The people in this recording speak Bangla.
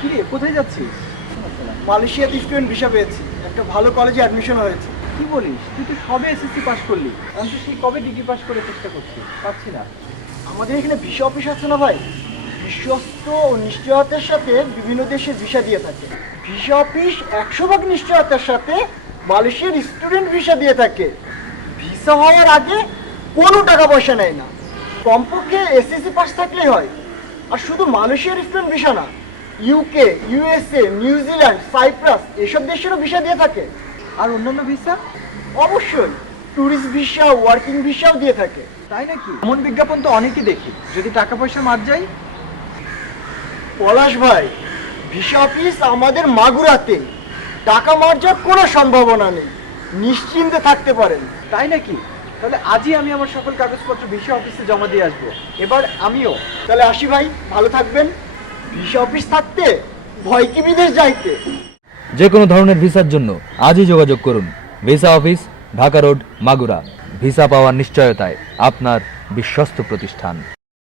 কি রে, কোথায় যাচ্ছিস? মালয়েশিয়াতে স্টুডেন্ট ভিসা পেয়েছি, একটা ভালো কলেজে অ্যাডমিশন হয়েছে। কি বলিস? তুই তো সবে এসএসসি পাস করলি, আমি তো সেই কবে ডিগ্রি পাস করে চেষ্টা করছি, পাচ্ছি না। আমাদের এখানে ভিসা অফিস আছে না ভাই, বিশ্বস্ত ও নিশ্চয়তার সাথে বিভিন্ন দেশে ভিসা দিয়ে থাকে। ভিসা অফিস 100% নিশ্চয়তার সাথে মালয়েশিয়ার স্টুডেন্ট ভিসা দিয়ে থাকে। ভিসা হওয়ার আগে কোনো টাকা পয়সা নেয় না, কমপক্ষে এসএসসি পাস থাকলেই হয়। আর শুধু মালয়েশিয়ার স্টুডেন্ট ভিসা না, ইউকে, ইউএসএ, নিউজিল্যান্ড, সাইপ্রাস এসব দেশেরও ভিসা দিয়ে থাকে। আর অন্যান্য ভিসা? অবশ্যই ট্যুরিস্ট ভিসা, ওয়ার্কিং ভিসাও দিয়ে থাকে। তাই নাকি? এমন বিজ্ঞাপন তো অনেকেই দেখি, যদি টাকা পয়সা মার যায়। পলাশ ভাই, ভিসা অফিস আমাদের মাগুরাতে, টাকা মার যাওয়ার কোনো সম্ভাবনা নেই, নিশ্চিন্তে থাকতে পারেন। তাই নাকি? তাহলে আজই আমি আমার সকল কাগজপত্র ভিসা অফিসে জমা দিয়ে আসবো। এবার আমিও। তাহলে আসি ভাই, ভালো থাকবেন। ভিসা অফিস থাকতে ভয় কি বিদেশ যাইতে। যে কোনো ধরনের ভিসার জন্য আজই যোগাযোগ করুন visa office, Dhaka road, Magura. Visa পাওয়ার নিশ্চয়তায় আপনার বিশ্বস্ত প্রতিষ্ঠান।